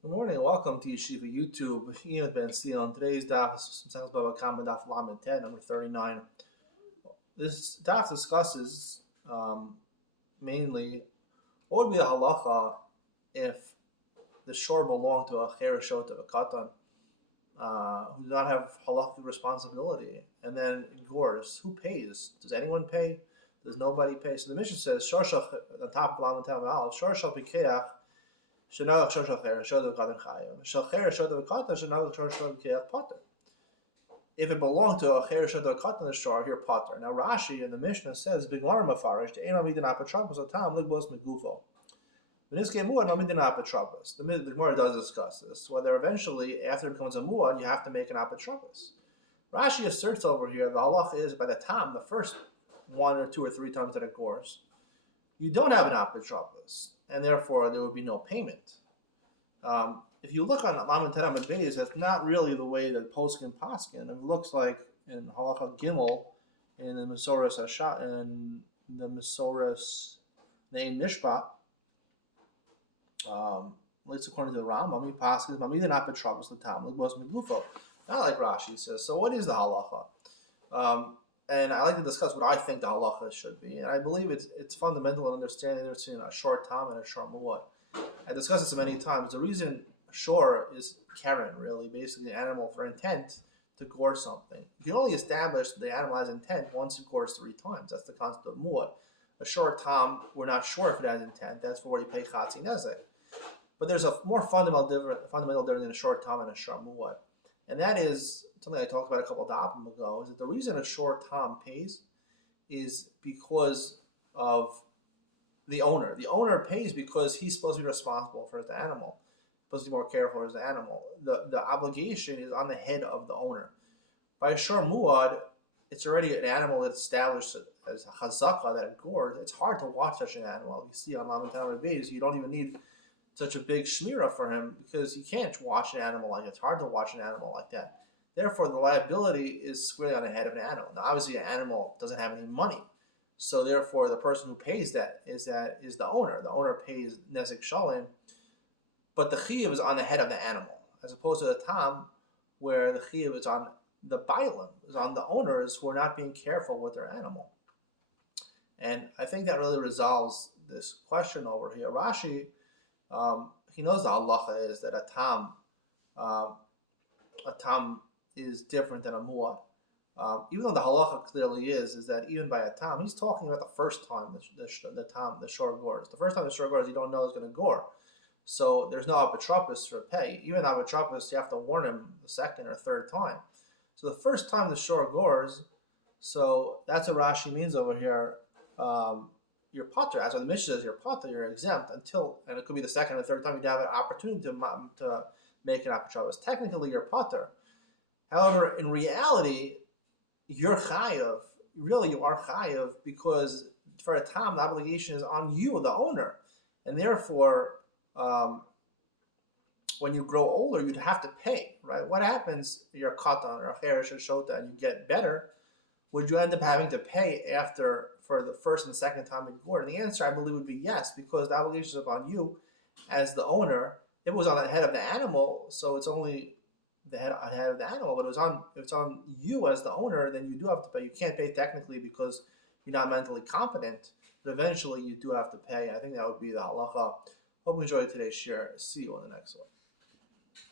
Good morning, welcome to Yeshiva YouTube. Iyun with Benzion. Today's daf is Kamma daf Lamed 10, number 39. This daf discusses mainly what would be a halacha if the shore belonged to a chereshot of a katan who does not have halachic responsibility, and then it gores. Who pays? Does anyone pay? Does nobody pay? So the Mishnah says, "Shor shal the top of Lamed 10 Aleph, shor shal pikeach." If it belonged to a chereshot or katan the shore, here potter. Now Rashi in the Mishnah says, "Bigmar mafarish the ena midin apatrapos atam ligbos megufo." When this came muad, no midin apatrapos. The Gemara does discuss this, whether eventually after it becomes a muad, you have to make an apatrapos. Rashi asserts over here the halacha is by the time the first one or two or three times that it gores, you don't have an apatrapos, and therefore there would be no payment. If you look on Lamed Ten Amud Beis, that's not really the way that poskin paskin. It looks like in Halacha Gimel, in the Mesoras Hashat, in the Mesoras Nein Mishpat, at least according to the Rambam, he paskins Mamid and Apatrapos the Tam was Megufo. Not like Rashi says. So what is the halacha? And I like to discuss what I think the halacha should be, and I believe it's fundamental in understanding between a short tam and a short muad. I discussed this many times. The reason shore is karen, really, basically an animal for intent to gore something. You can only establish the animal has intent once it gores three times. That's the concept of muad. A short tam, we're not sure if it has intent. That's for where you pay chatzi nezek. But there's a more fundamental difference in a short tam and a short muad. And that is something I talked about a couple of dapim ago, is that the reason a short tam pays is because of the owner. The owner pays because he's supposed to be responsible for the animal, supposed to be more careful for the animal. The obligation is on the head of the owner. By a shor muad, it's already an animal that's established as a chazaka that it gores. It's hard to watch such an animal. You see on Lamed Ten Amud Beis, you don't even need such a big shmira for him because you can't watch an animal like that. It's hard to watch an animal like that. Therefore, the liability is squarely on the head of an animal. Now, obviously, an animal doesn't have any money, so therefore, the person who pays that is the owner. The owner pays nezek shalim, but the chiyuv is on the head of the animal, as opposed to the tam, where the chiyuv is on the bailim, is on the owners who are not being careful with their animal. And I think that really resolves this question over here. Rashi, he knows the halacha is that a tam is different than a muad. Even though the halacha clearly is that even by a tam, he's talking about the first time the shor gores. The first time the shor gores, you don't know is going to gore. So there's no apotropos for pay. Even apotropos, you have to warn him the second or third time. So the first time the shor gores, so that's what Rashi means over here. You're potter. As the Mishnah says, you're potter, you're exempt until, and it could be the second or third time you have an opportunity to make an apotropos. Technically, you're potter. However, in reality, you're chayav. Really, you are chayav because for a tam, the obligation is on you, the owner, and therefore, when you grow older, you'd have to pay, right? What happens? You're a katan or a cheresh or shota, and you get better. Would you end up having to pay after for the first and second time you gored? And the answer, I believe, would be yes, because the obligation is upon you as the owner. If it was on the head of the animal, so it's only the head of the animal, but if it's on you as the owner, then you do have to pay. You can't pay technically because you're not mentally competent, but eventually you do have to pay. I think that would be the halacha. Hope you enjoyed today's share. See you on the next one.